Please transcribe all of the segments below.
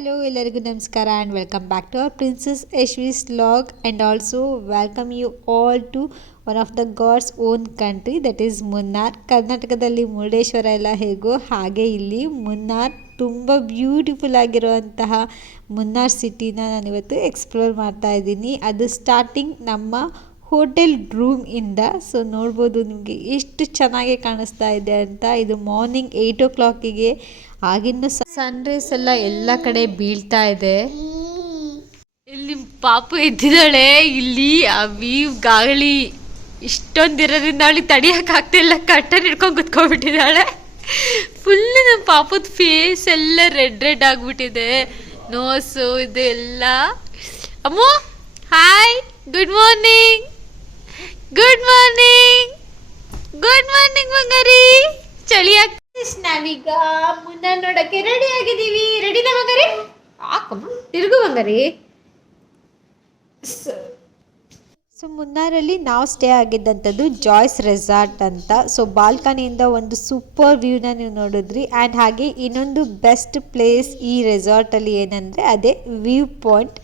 Hello, ಎಲ್ಲರಿಗೂ ನಮಸ್ಕಾರ and welcome back to our Princess Ashwi's vlog and also welcome you all to one of the God's own country that is Munnar. ಕರ್ನಾಟಕದಲ್ಲಿ ಮುರುಡೇಶ್ವರ ಎಲ್ಲ ಹೇಗೋ ಹಾಗೆ ಇಲ್ಲಿ ಮುನ್ನಾರ್ ತುಂಬ ಬ್ಯೂಟಿಫುಲ್ ಆಗಿರುವಂತಹ ಮುನ್ನಾರ್ ಸಿಟಿನ ನಾನಿವತ್ತು ಎಕ್ಸ್ಪ್ಲೋರ್ ಮಾಡ್ತಾ ಇದ್ದೀನಿ. ಅದು ಸ್ಟಾರ್ಟಿಂಗ್ ನಮ್ಮ ಹೋಟೆಲ್ ರೂಮ್ ಇಂದ. ಸೊ ನೋಡ್ಬೋದು ನಿಮಗೆ ಎಷ್ಟು ಚೆನ್ನಾಗಿ ಕಾಣಿಸ್ತಾ ಇದೆ ಅಂತ. ಇದು ಮಾರ್ನಿಂಗ್ 8 o'clock ಆಗಿನ್ನು ಸನ್ರೈಸ್ ಎಲ್ಲ ಕಡೆ ಬೀಳ್ತಾ ಇದೆ. ಇಲ್ಲಿ ಪಾಪು ಎದ್ದಿದ್ದಾಳೆ. ಇಲ್ಲಿ ಆ ವೀವ್ ಗಾಳಿ ಇಷ್ಟೊಂದಿರೋದ್ರಿಂದ ಅವಳಿಗೆ ತಡಿಯಕ್ಕೆ ಆಗ್ತಿಲ್ಲ, ಕಟ್ಟನ್ ಹಿಡ್ಕೊಂಡು ಕುತ್ಕೊಂಡ್ಬಿಟ್ಟಿದ್ದಾಳೆ. ಫುಲ್ ನಮ್ಮ ಪಾಪದ ಫೇಸ್ ಎಲ್ಲ ರೆಡ್ ಆಗ್ಬಿಟ್ಟಿದೆ, ನೋಸು ಇದು ಎಲ್ಲ. Ammu hi, good morning, good morning, good morning ಬಂಗಾರಿ. ಚಳಿ ಆಗ್ತದೆ. ನಾವೀಗ ಮುನ್ನಾರ್ ನೋಡಕ್ಕೆ ರೆಡಿ ಆಗಿದ್ದೀವಿ. ರೆಡಿನಾ ಬಂಗಾರಿ? ಹಾಕಮ್ಮ, ತಿರುಗು ಬಂಗಾರಿ. ಸೊ ಮುನ್ನಾರಲ್ಲಿ ನಾವು ಸ್ಟೇ ಆಗಿದ್ದಂಥದ್ದು ಜಾಯ್ಸ್ ರೆಸಾರ್ಟ್ ಅಂತ. ಸೊ ಬಾಲ್ಕನಿಯಿಂದ ಒಂದು ಸೂಪರ್ ವ್ಯೂನ ನೀವು ನೋಡಿದ್ರಿ. ಆ್ಯಂಡ್ ಹಾಗೆ ಇನ್ನೊಂದು ಬೆಸ್ಟ್ ಪ್ಲೇಸ್ ಈ ರೆಸಾರ್ಟಲ್ಲಿ ಏನಂದರೆ ಅದೇ ವ್ಯೂ ಪಾಯಿಂಟ್.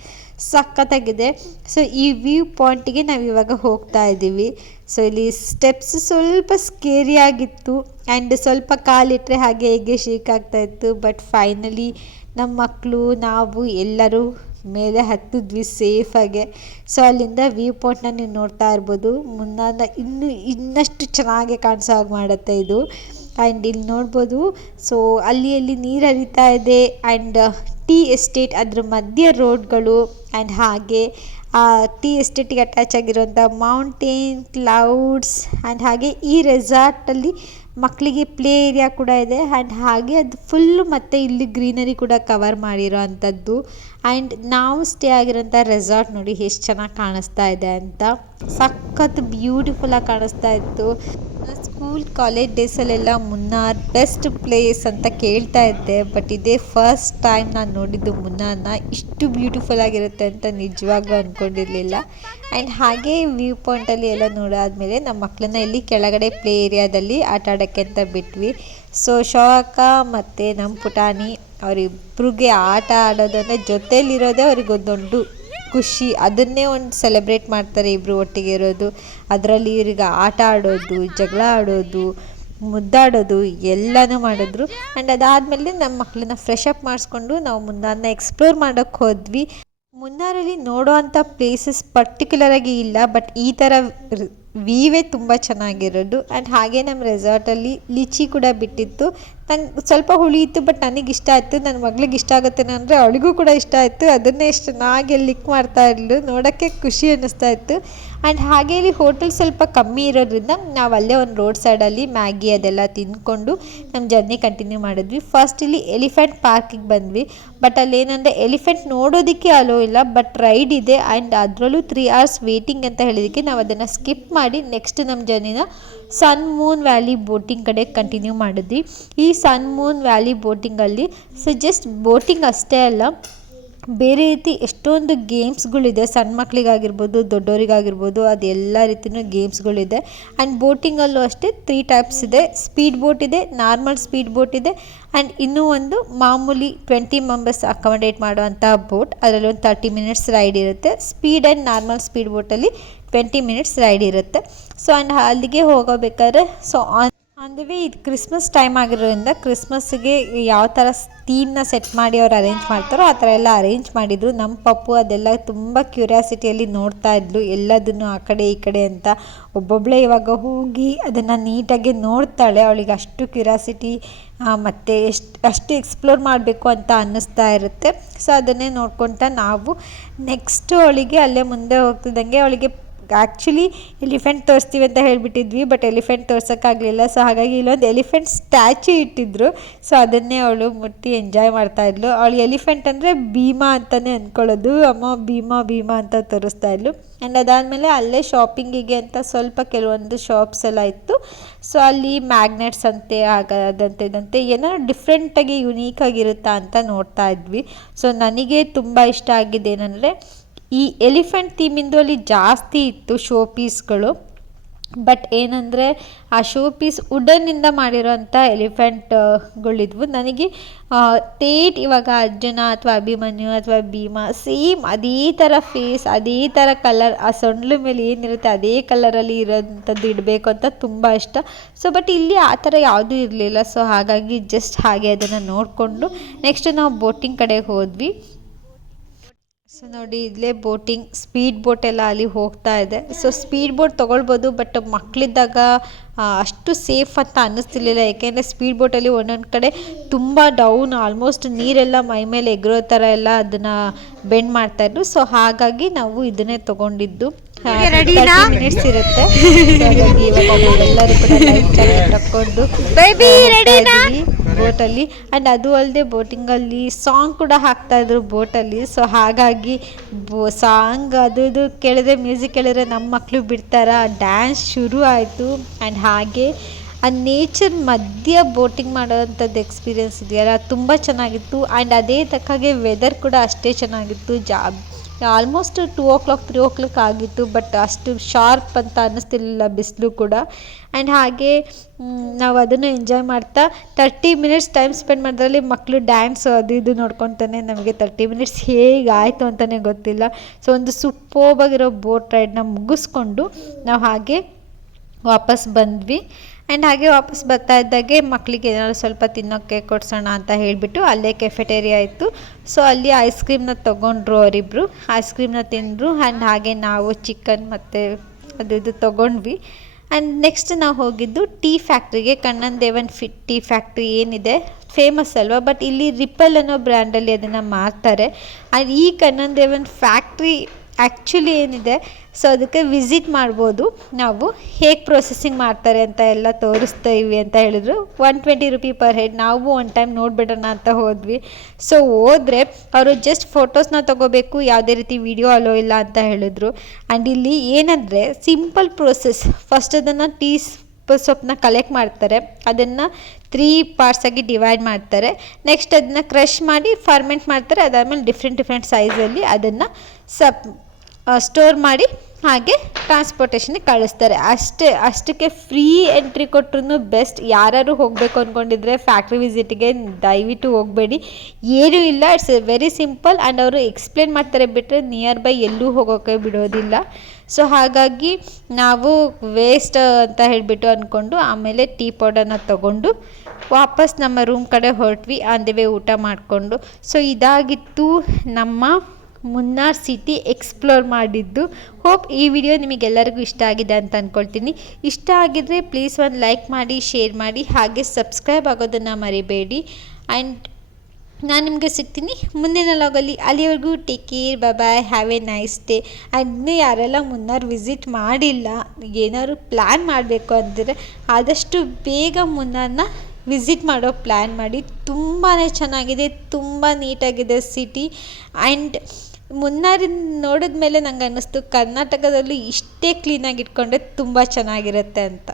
ಸಖತ್ತಾಗಿದೆ. ಸೊ ಈ ವ್ಯೂ ಪಾಯಿಂಟಿಗೆ ನಾವು ಇವಾಗ ಹೋಗ್ತಾ ಇದ್ದೀವಿ. ಸೊ ಇಲ್ಲಿ ಸ್ಟೆಪ್ಸ್ ಸ್ವಲ್ಪ ಸ್ಕೇರಿ ಆಗಿತ್ತು ಆ್ಯಂಡ್ ಸ್ವಲ್ಪ ಕಾಲಿಟ್ಟರೆ ಹಾಗೆ ಹೇಗೆ ಶೇಕ್ ಆಗ್ತಾಯಿತ್ತು. ಬಟ್ ಫೈನಲಿ ನಮ್ಮ ಮಕ್ಕಳು ನಾವು ಎಲ್ಲರೂ ಮೇಲೆ ಹತ್ತಿದ್ವಿ ಸೇಫಾಗೆ. ಸೊ ಅಲ್ಲಿಂದ ವ್ಯೂ ಪಾಯಿಂಟ್ನ ನೀವು ನೋಡ್ತಾ ಇರ್ಬೋದು. ಮುನ್ನಾರ್ನ ಇನ್ನಷ್ಟು ಚೆನ್ನಾಗಿ ಕಾಣಿಸೋ ಹಾಗೆ ಮಾಡುತ್ತೆ ಇದು. ಆ್ಯಂಡ್ ಇಲ್ಲಿ ನೋಡ್ಬೋದು, ಸೊ ಅಲ್ಲಿ ನೀರು ಹರಿತಾ ಇದೆ. ಆ್ಯಂಡ್ ಟೀ ಎಸ್ಟೇಟ್ ಅದ್ರ ಮಧ್ಯೆ ರೋಡ್ಗಳು. ಆ್ಯಂಡ್ ಹಾಗೆ ಆ ಟೀ ಎಸ್ಟೇಟಿಗೆ ಅಟ್ಯಾಚ್ ಆಗಿರುವಂಥ ಮೌಂಟೇನ್, ಕ್ಲೌಡ್ಸ್. ಆ್ಯಂಡ್ ಹಾಗೆ ಈ ರೆಸಾರ್ಟಲ್ಲಿ ಮಕ್ಕಳಿಗೆ ಪ್ಲೇ ಏರಿಯಾ ಕೂಡ ಇದೆ. ಆ್ಯಂಡ್ ಹಾಗೆ ಅದು ಫುಲ್ಲು ಮತ್ತು ಇಲ್ಲಿ ಗ್ರೀನರಿ ಕೂಡ ಕವರ್ ಮಾಡಿರೋ ಅಂಥದ್ದು. ಆ್ಯಂಡ್ ನಾವು ಸ್ಟೇ ಆಗಿರೋಂಥ ರೆಸಾರ್ಟ್ ನೋಡಿ ಎಷ್ಟು ಚೆನ್ನಾಗಿ ಕಾಣಿಸ್ತಾ ಇದೆ ಅಂತ. ಸಖತ್ ಬ್ಯೂಟಿಫುಲ್ಲಾಗಿ ಕಾಣಿಸ್ತಾ ಇತ್ತು. ಸ್ಕೂಲ್ ಕಾಲೇಜ್ ಡೇಸಲ್ಲೆಲ್ಲ ಮುನ್ನಾರ್ ಬೆಸ್ಟ್ ಪ್ಲೇಸ್ ಅಂತ ಕೇಳ್ತಾ ಇದ್ದೆ. ಬಟ್ ಇದೇ ಫಸ್ಟ್ ಟೈಮ್ ನಾನು ನೋಡಿದ್ದು ಮುನ್ನಾರ್ನ. ಇಷ್ಟು ಬ್ಯೂಟಿಫುಲ್ ಆಗಿರುತ್ತೆ ಅಂತ ನಿಜವಾಗ್ಲೂ ಅಂದ್ಕೊಂಡಿರಲಿಲ್ಲ. ಆ್ಯಂಡ್ ಹಾಗೆ ವ್ಯೂ ಪಾಯಿಂಟಲ್ಲಿ ಎಲ್ಲ ನೋಡಾದ್ಮೇಲೆ ನಮ್ಮ ಮಕ್ಕಳನ್ನ ಇಲ್ಲಿ ಕೆಳಗಡೆ ಪ್ಲೇ ಏರಿಯಾದಲ್ಲಿ ಆಟ ಆಡೋಕ್ಕೆ ಅಂತ ಬಿಟ್ವಿ. ಸೊ ಶೋಕ ಮತ್ತು ನಮ್ಮ ಪುಟಾಣಿ ಅವರಿಬ್ರಿಗೆ ಆಟ ಆಡೋದಂದರೆ ಜೊತೆಯಲ್ಲಿರೋದೇ ಅವ್ರಿಗೊಂದು ದೊಡ್ಡ ಖುಷಿ. ಅದನ್ನೇ ಒಂದು ಸೆಲೆಬ್ರೇಟ್ ಮಾಡ್ತಾರೆ ಇಬ್ಬರು ಒಟ್ಟಿಗೆ ಇರೋದು. ಅದರಲ್ಲಿ ಇವ್ರಿಗೆ ಆಟ ಆಡೋದು, ಜಗಳ ಆಡೋದು, ಮುದ್ದಾಡೋದು ಎಲ್ಲನೂ ಮಾಡಿದ್ರು. ಆ್ಯಂಡ್ ಅದಾದಮೇಲೆ ನಮ್ಮ ಮಕ್ಕಳನ್ನ ಫ್ರೆಶ್ ಅಪ್ ಮಾಡಿಸ್ಕೊಂಡು ನಾವು ಮುನ್ನಾರ್ನ ಎಕ್ಸ್ಪ್ಲೋರ್ ಮಾಡೋಕ್ಕೆ ಹೋದ್ವಿ. ಮುನ್ನಾರಲ್ಲಿ ನೋಡೋ ಅಂಥ ಪ್ಲೇಸಸ್ ಪರ್ಟಿಕ್ಯುಲರಾಗಿ ಇಲ್ಲ, ಬಟ್ ಈ ಥರ ವೀವೇ ತುಂಬ ಚೆನ್ನಾಗಿರೋದು. ಆ್ಯಂಡ್ ಹಾಗೆ ನಮ್ಮ ರೆಸಾರ್ಟಲ್ಲಿ ಲಿಚಿ ಕೂಡ ಬಿಟ್ಟಿತ್ತು. ನಂಗೆ ಸ್ವಲ್ಪ ಹುಳಿ ಇತ್ತು, ಬಟ್ ನನಗೆ ಇಷ್ಟ ಆಯಿತು. ನನ್ನ ಮಗಳಿಗೆ ಇಷ್ಟ ಆಗುತ್ತೇನೆ ಅಂದರೆ ಅವಳಿಗೂ ಕೂಡ ಇಷ್ಟ ಆಯಿತು. ಅದನ್ನೇ ಎಷ್ಟು ಚೆನ್ನಾಗಿ ಲಿಕ್ ಮಾಡ್ತಾ ಇರಲು, ನೋಡೋಕ್ಕೆ ಖುಷಿ ಅನ್ನಿಸ್ತಾ ಇತ್ತು. ಆ್ಯಂಡ್ ಹಾಗೆ ಇಲ್ಲಿ ಹೋಟೆಲ್ ಸ್ವಲ್ಪ ಕಮ್ಮಿ ಇರೋದ್ರಿಂದ ನಾವು ಅಲ್ಲೇ ಒಂದು ರೋಡ್ ಸೈಡಲ್ಲಿ ಮ್ಯಾಗಿ ಅದೆಲ್ಲ ತಿಂದ್ಕೊಂಡು ನಮ್ಮ ಜರ್ನಿ ಕಂಟಿನ್ಯೂ ಮಾಡಿದ್ವಿ. ಫಸ್ಟ್ ಇಲ್ಲಿ ಎಲಿಫೆಂಟ್ ಪಾರ್ಕಿಗೆ ಬಂದ್ವಿ. ಬಟ್ ಅಲ್ಲೇನಂದರೆ ಎಲಿಫೆಂಟ್ ನೋಡೋದಕ್ಕೆ ಅಲೋ ಇಲ್ಲ, ಬಟ್ ರೈಡ್ ಇದೆ. ಆ್ಯಂಡ್ ಅದರಲ್ಲೂ 3 hours ವೇಟಿಂಗ್ ಅಂತ ಹೇಳಿದ್ದಕ್ಕೆ ನಾವು ಅದನ್ನು ಸ್ಕಿಪ್ ಮಾಡಿ ನೆಕ್ಸ್ಟ್ ನಮ್ಮ ಜರ್ನಿನ ಸನ್ ಮೂನ್ ವ್ಯಾಲಿ ಬೋಟಿಂಗ್ ಕಡೆ ಕಂಟಿನ್ಯೂ ಮಾಡಿದ್ವಿ. ಈ ಸನ್ ಮೂನ್ ವ್ಯಾಲಿ ಬೋಟಿಂಗಲ್ಲಿ ಜಸ್ಟ್ ಬೋಟಿಂಗ್ ಅಷ್ಟೇ ಅಲ್ಲ, ಬೇರೆ ರೀತಿ ಎಷ್ಟೊಂದು ಗೇಮ್ಸ್ಗಳಿದೆ. ಸಣ್ಣ ಮಕ್ಕಳಿಗಾಗಿರ್ಬೋದು, ದೊಡ್ಡವರಿಗಾಗಿರ್ಬೋದು, ಅದೆಲ್ಲ ರೀತಿಯೂ ಗೇಮ್ಸ್ಗಳಿದೆ. ಆ್ಯಂಡ್ ಬೋಟಿಂಗಲ್ಲೂ ಅಷ್ಟೇ 3 types ಇದೆ. ಸ್ಪೀಡ್ ಬೋಟ್ ಇದೆ, ನಾರ್ಮಲ್ ಸ್ಪೀಡ್ ಬೋಟ್ ಇದೆ, ಆ್ಯಂಡ್ ಇನ್ನೂ ಒಂದು ಮಾಮೂಲಿ 20 members ಅಕಾಮಡೇಟ್ ಮಾಡುವಂಥ ಬೋಟ್. ಅದರಲ್ಲಿ ಒಂದು 30 minutes ರೈಡ್ ಇರುತ್ತೆ. ಸ್ಪೀಡ್ ಆ್ಯಂಡ್ ನಾರ್ಮಲ್ ಸ್ಪೀಡ್ ಬೋಟಲ್ಲಿ 20 minutes ರೈಡ್ ಇರುತ್ತೆ. ಸೊ ಆ್ಯಂಡ್ ಅಲ್ಲಿಗೆ ಹೋಗಬೇಕಾದ್ರೆ ಸೊ ಅಂದವೇ ಇದು ಕ್ರಿಸ್ಮಸ್ ಟೈಮ್ ಆಗಿರೋದ್ರಿಂದ ಕ್ರಿಸ್ಮಸ್ಗೆ ಯಾವ ಥರ ಥೀಮ್ನ ಸೆಟ್ ಮಾಡಿ ಅವ್ರು ಅರೇಂಜ್ ಮಾಡ್ತಾರೋ ಆ ಥರ ಎಲ್ಲ ಅರೇಂಜ್ ಮಾಡಿದರು. ನಮ್ಮ ಪಪ್ಪು ಅದೆಲ್ಲ ತುಂಬ ಕ್ಯೂರಿಯಾಸಿಟಿಯಲ್ಲಿ ನೋಡ್ತಾ ಇದ್ಲು ಎಲ್ಲದನ್ನು ಆ ಕಡೆ ಈ ಕಡೆ ಅಂತ. ಒಬ್ಬೊಬ್ಬಳೇ ಇವಾಗ ಹೋಗಿ ಅದನ್ನು ನೀಟಾಗಿ ನೋಡ್ತಾಳೆ. ಅವಳಿಗೆ ಅಷ್ಟು ಕ್ಯೂರಿಯಾಸಿಟಿ ಮತ್ತು ಅಷ್ಟು ಎಕ್ಸ್ಪ್ಲೋರ್ ಮಾಡಬೇಕು ಅಂತ ಅನ್ನಿಸ್ತಾ ಇರುತ್ತೆ. ಸೊ ಅದನ್ನೇ ನೋಡ್ಕೊತ ನಾವು ನೆಕ್ಸ್ಟು ಅವಳಿಗೆ ಅಲ್ಲೇ ಮುಂದೆ ಹೋಗ್ತಿದ್ದಂಗೆ ಅವಳಿಗೆ ಆ್ಯಕ್ಚುಲಿ ಎಲಿಫೆಂಟ್ ತೋರಿಸ್ತೀವಿ ಅಂತ ಹೇಳಿಬಿಟ್ಟಿದ್ವಿ, ಬಟ್ ಎಲಿಫೆಂಟ್ ತೋರ್ಸೋಕ್ಕಾಗಲಿಲ್ಲ. ಸೊ ಹಾಗಾಗಿ ಇಲ್ಲೊಂದು ಎಲಿಫೆಂಟ್ ಸ್ಟ್ಯಾಚ್ಯೂ ಇಟ್ಟಿದ್ರು. ಸೊ ಅದನ್ನೇ ಅವಳು ಮುಟ್ಟಿ ಎಂಜಾಯ್ ಮಾಡ್ತಾಯಿದ್ಲು. ಅವಳು ಎಲಿಫೆಂಟ್ ಅಂದರೆ ಭೀಮಾ ಅಂತಲೇ ಅಂದ್ಕೊಳ್ಳೋದು. ಅಮ್ಮ ಭೀಮಾ ಭೀಮಾ ಅಂತ ತೋರಿಸ್ತಾ ಇದ್ಲು. ಆ್ಯಂಡ್ ಅದಾದಮೇಲೆ ಅಲ್ಲೇ ಶಾಪಿಂಗಿಗೆ ಅಂತ ಸ್ವಲ್ಪ ಕೆಲವೊಂದು ಶಾಪ್ಸ್ ಎಲ್ಲ ಇತ್ತು. ಸೊ ಅಲ್ಲಿ ಮ್ಯಾಗ್ನೆಟ್ಸ್ ಅಂತೆ ಅದಂತೆ ಇದಂತೆ ಏನೋ ಡಿಫ್ರೆಂಟಾಗಿ ಯುನೀಕಾಗಿರುತ್ತಾ ಅಂತ ನೋಡ್ತಾ ಇದ್ವಿ. ಸೊ ನನಗೆ ತುಂಬ ಇಷ್ಟ ಆಗಿದ್ದೇನೆಂದರೆ ಈ ಎಲಿಫೆಂಟ್ ಥೀಮಿಂದು ಅಲ್ಲಿ ಜಾಸ್ತಿ ಇತ್ತು ಶೋ ಪೀಸ್ಗಳು. ಬಟ್ ಏನಂದರೆ ಆ ಶೋ ಪೀಸ್ ವುಡನ್ನಿಂದ ಮಾಡಿರೋಂಥ ಎಲಿಫೆಂಟ್ಗಳಿದ್ವು. ನನಗೆ ತೇಟ್ ಇವಾಗ ಅರ್ಜುನ ಅಥವಾ ಅಭಿಮನ್ಯು ಅಥವಾ ಭೀಮ ಸೇಮ್ ಅದೇ ಥರ ಫೇಸ್, ಅದೇ ಥರ ಕಲರ್, ಆ ಸೊಂಡ್ಲ ಮೇಲೆ ಏನಿರುತ್ತೆ ಅದೇ ಕಲರಲ್ಲಿ ಇರೋಂಥದ್ದು ಇಡಬೇಕು ಅಂತ ತುಂಬ ಇಷ್ಟ. ಸೊ ಬಟ್ ಇಲ್ಲಿ ಆ ಥರ ಯಾವುದೂ ಇರಲಿಲ್ಲ. ಸೊ ಹಾಗಾಗಿ ಜಸ್ಟ್ ಹಾಗೆ ಅದನ್ನು ನೋಡಿಕೊಂಡು ನೆಕ್ಸ್ಟ್ ನಾವು ಬೋಟಿಂಗ್ ಕಡೆಗೆ ಹೋದ್ವಿ. ಸೊ ನೋಡಿ, ಇಲ್ಲೇ ಬೋಟಿಂಗ್, ಸ್ಪೀಡ್ ಬೋಟ್ ಎಲ್ಲ ಅಲ್ಲಿ ಹೋಗ್ತಾ ಇದೆ. ಸೊ ಸ್ಪೀಡ್ ಬೋಟ್ ತೊಗೊಳ್ಬೋದು, ಬಟ್ ಮಕ್ಕಳಿದ್ದಾಗ ಅಷ್ಟು ಸೇಫ್ ಅಂತ ಅನ್ನಿಸ್ತಿರ್ಲಿಲ್ಲ. ಯಾಕೆಂದರೆ ಸ್ಪೀಡ್ ಬೋಟಲ್ಲಿ ಒಂದೊಂದು ಕಡೆ ತುಂಬ ಡೌನ್, ಆಲ್ಮೋಸ್ಟ್ ನೀರೆಲ್ಲ ಮೈ ಮೇಲೆ ಎಗರೋ ಥರ ಎಲ್ಲ ಅದನ್ನು ಬೆಂಡ್ ಮಾಡ್ತಾಯಿದ್ರು. ಸೊ ಹಾಗಾಗಿ ನಾವು ಇದನ್ನೇ ತೊಗೊಂಡಿದ್ದು. 30 ಮಿನಿಟ್ಸ್ ಇರುತ್ತೆ. ಹಾಗಾಗಿ ಇವಾಗ ಎಲ್ಲರೂ ಕೂಡ ಲೈಫ್ ಜಾಕೆಟ್ ಹಾಕ್ಕೊಂಡು ಬೋಟಲ್ಲಿ. ಆ್ಯಂಡ್ ಅದು ಅಲ್ಲದೆ ಬೋಟಿಂಗಲ್ಲಿ ಸಾಂಗ್ ಕೂಡ ಹಾಕ್ತಾಯಿದ್ರು ಬೋಟಲ್ಲಿ. ಸೊ ಹಾಗಾಗಿ ಸಾಂಗ್ ಅದು ಇದು ಕೇಳಿದ್ರೆ, ಮ್ಯೂಸಿಕ್ ಕೇಳಿದ್ರೆ ನಮ್ಮ ಮಕ್ಕಳು ಬಿಡ್ತಾರ, ಡ್ಯಾನ್ಸ್ ಶುರು ಆಯಿತು. ಆ್ಯಂಡ್ ಹಾಗೆ ಆ ನೇಚರ್ ಮಧ್ಯ ಬೋಟಿಂಗ್ ಮಾಡೋವಂಥದ್ದು ಎಕ್ಸ್ಪೀರಿಯೆನ್ಸ್ ಇದೆಯಲ್ಲ, ತುಂಬ ಚೆನ್ನಾಗಿತ್ತು. ಆ್ಯಂಡ್ ಅದೇ ತಕ್ಕಾಗೆ ವೆದರ್ ಕೂಡ ಅಷ್ಟೇ ಚೆನ್ನಾಗಿತ್ತು. ಆಲ್ಮೋಸ್ಟ್ 2 o'clock 3 o'clock ಆಗಿತ್ತು, ಬಟ್ ಅಷ್ಟು ಶಾರ್ಪ್ ಅಂತ ಅನ್ನಿಸ್ತಿರ್ಲಿಲ್ಲ ಬಿಸಿಲು ಕೂಡ. ಆ್ಯಂಡ್ ಹಾಗೆ ನಾವು ಅದನ್ನು ಎಂಜಾಯ್ ಮಾಡ್ತಾ 30 ಮಿನಿಟ್ಸ್ ಟೈಮ್ ಸ್ಪೆಂಡ್ ಮಾಡೋದ್ರಲ್ಲಿ ಮಕ್ಕಳು ಡ್ಯಾನ್ಸ್ ಅದು ಇದು ನೋಡ್ಕೊತಾನೆ ನಮಗೆ 30 ಮಿನಿಟ್ಸ್ ಹೇಗಾಯಿತು ಅಂತಲೇ ಗೊತ್ತಿಲ್ಲ. ಸೊ ಒಂದು ಸೂಪರ್ಬಾಗಿರೋ ಬೋಟ್ ರೈಡ್ನ ಮುಗಿಸ್ಕೊಂಡು ನಾವು ಹಾಗೆ ವಾಪಸ್ ಬಂದ್ವಿ. ಆ್ಯಂಡ್ ಹಾಗೆ ವಾಪಸ್ ಬರ್ತಾ ಇದ್ದಾಗೆ ಮಕ್ಕಳಿಗೆ ಏನಾದ್ರು ಸ್ವಲ್ಪ ತಿನ್ನೋಕ್ಕೆ ಕೊಡ್ಸೋಣ ಅಂತ ಹೇಳಿಬಿಟ್ಟು ಅಲ್ಲೇ ಕೆಫೆಟೇರಿಯಾ ಇತ್ತು. ಸೊ ಅಲ್ಲಿ ಐಸ್ ಕ್ರೀಮ್ನ ತೊಗೊಂಡ್ರು ಅವರಿಬ್ಬರು, ಐಸ್ ಕ್ರೀಮ್ನ ತಿಂದರು. ಆ್ಯಂಡ್ ಹಾಗೆ ನಾವು ಚಿಕನ್ ಮತ್ತು ಅದು ಇದು ತೊಗೊಂಡ್ವಿ. ಆ್ಯಂಡ್ ನೆಕ್ಸ್ಟ್ ನಾವು ಹೋಗಿದ್ದು ಟೀ ಫ್ಯಾಕ್ಟ್ರಿಗೆ. ಕಣ್ಣನ್ ದೇವನ್ ಟೀ ಫ್ಯಾಕ್ಟ್ರಿ ಏನಿದೆ ಫೇಮಸ್ ಅಲ್ವಾ, ಬಟ್ ಇಲ್ಲಿ ರಿಪಲ್ ಅನ್ನೋ ಬ್ರ್ಯಾಂಡಲ್ಲಿ ಅದನ್ನು ಮಾರ್ತಾರೆ. ಆ್ಯಂಡ್ ಈ ಕಣ್ಣನ್ ದೇವನ್ ಫ್ಯಾಕ್ಟ್ರಿ ಆ್ಯಕ್ಚುಲಿ ಏನಿದೆ, ಸೊ ಅದಕ್ಕೆ ವಿಸಿಟ್ ಮಾಡ್ಬೋದು ನಾವು, ಹೇಗೆ ಪ್ರೊಸೆಸಿಂಗ್ ಮಾಡ್ತಾರೆ ಅಂತ ಎಲ್ಲ ತೋರಿಸ್ತೀವಿ ಅಂತ ಹೇಳಿದ್ರು. 120 ರೂಪಿ ಪರ್ ಹೆಡ್. ನಾವು ಒನ್ ಟೈಮ್ ನೋಡಿಬಿಡೋಣ ಅಂತ ಹೋದ್ವಿ. ಸೊ ಹೋದರೆ ಅವರು ಜಸ್ಟ್ ಫೋಟೋಸ್ನ ತೊಗೋಬೇಕು, ಯಾವುದೇ ರೀತಿ ವಿಡಿಯೋ ಅಲೋ ಇಲ್ಲ ಅಂತ ಹೇಳಿದ್ರು. ಆ್ಯಂಡ್ ಇಲ್ಲಿ ಏನಂದರೆ ಸಿಂಪಲ್ ಪ್ರೋಸೆಸ್. ಫಸ್ಟ್ ಅದನ್ನು ಟೀ ಸೊಪ್ಪನ್ನ ಕಲೆಕ್ಟ್ ಮಾಡ್ತಾರೆ, ಅದನ್ನು 3 ಪಾರ್ಟ್ಸಾಗಿ ಡಿವೈಡ್ ಮಾಡ್ತಾರೆ. ನೆಕ್ಸ್ಟ್ ಅದನ್ನು ಕ್ರಷ್ ಮಾಡಿ ಫರ್ಮೆಂಟ್ ಮಾಡ್ತಾರೆ. ಅದಾದಮೇಲೆ ಡಿಫ್ರೆಂಟ್ ಸೈಜಲ್ಲಿ ಅದನ್ನು ಸ್ಟೋರ್ ಮಾಡಿ ಹಾಗೆ ಟ್ರಾನ್ಸ್ಪೋರ್ಟೇಷನ್ಗೆ ಕಳಿಸ್ತಾರೆ. ಅಷ್ಟಕ್ಕೆ ಫ್ರೀ ಎಂಟ್ರಿ ಕೊಟ್ಟರು ಬೆಸ್ಟ್. ಯಾರು ಹೋಗಬೇಕು ಅಂದ್ಕೊಂಡಿದ್ರೆ ಫ್ಯಾಕ್ಟ್ರಿ ವಿಸಿಟ್ಗೆ ದಯವಿಟ್ಟು ಹೋಗಬೇಡಿ, ಏನೂ ಇಲ್ಲ. It's very simple. ಆ್ಯಂಡ್ ಅವರು ಎಕ್ಸ್ಪ್ಲೇನ್ ಮಾಡ್ತಾರೆ ಬಿಟ್ಟರೆ ನಿಯರ್ ಬೈ ಎಲ್ಲೂ ಹೋಗೋಕ್ಕೆ ಬಿಡೋದಿಲ್ಲ. ಸೊ ಹಾಗಾಗಿ ನಾವು ವೇಸ್ಟ್ ಅಂತ ಹೇಳಿಬಿಟ್ಟು ಅಂದ್ಕೊಂಡು ಆಮೇಲೆ ಟೀ ಪೌಡರ್ನ ತೊಗೊಂಡು ವಾಪಸ್ ನಮ್ಮ ರೂಮ್ ಕಡೆ ಹೊರಟ್ವಿ. ಆನ್ ದಿ ವೇ ಊಟ ಮಾಡಿಕೊಂಡು. ಸೊ ಇದಾಗಿತ್ತು ನಮ್ಮ ಮುನ್ನಾರ್ ಸಿಟಿ ಎಕ್ಸ್ಪ್ಲೋರ್ ಮಾಡಿದ್ದು. ಹೋಪ್ ಈ ವಿಡಿಯೋ ನಿಮಗೆಲ್ಲರಿಗೂ ಇಷ್ಟ ಆಗಿದೆ ಅಂತ ಅಂದ್ಕೊಳ್ತೀನಿ. ಇಷ್ಟ ಆಗಿದ್ದರೆ ಪ್ಲೀಸ್ ಒಂದು ಲೈಕ್ ಮಾಡಿ, ಶೇರ್ ಮಾಡಿ, ಹಾಗೆ ಸಬ್ಸ್ಕ್ರೈಬ್ ಆಗೋದನ್ನು ಮರಿಬೇಡಿ. ಆ್ಯಂಡ್ ನಾನು ನಿಮಗೆ ಸಿಗ್ತೀನಿ ಮುಂದಿನ ಲಾಗಲ್ಲಿ. ಅಲ್ಲಿವರೆಗೂ take care, bye, have a nice day. And ಇನ್ನೂ ಯಾರೆಲ್ಲ ಮುನ್ನಾರ್ ವಿಸಿಟ್ ಮಾಡಿಲ್ಲ, ಏನಾದ್ರು ಪ್ಲ್ಯಾನ್ ಮಾಡಬೇಕು ಅಂದರೆ ಆದಷ್ಟು ಬೇಗ ಮುನ್ನಾರ್ನ ವಿಸಿಟ್ ಮಾಡೋ ಪ್ಲ್ಯಾನ್ ಮಾಡಿ. ತುಂಬಾ ಚೆನ್ನಾಗಿದೆ, ತುಂಬ ನೀಟಾಗಿದೆ ಸಿಟಿ. ಆ್ಯಂಡ್ ಮುನ್ನಾರಿನ ನೋಡಿದ ಮೇಲೆ ನಂಗೆ ಅನ್ನಿಸ್ತು ಕರ್ನಾಟಕದಲ್ಲೂ ಇಷ್ಟೇ ಕ್ಲೀನಾಗಿ ಇಟ್ಕೊಂಡ್ರೆ ತುಂಬ ಚೆನ್ನಾಗಿರುತ್ತೆ ಅಂತ.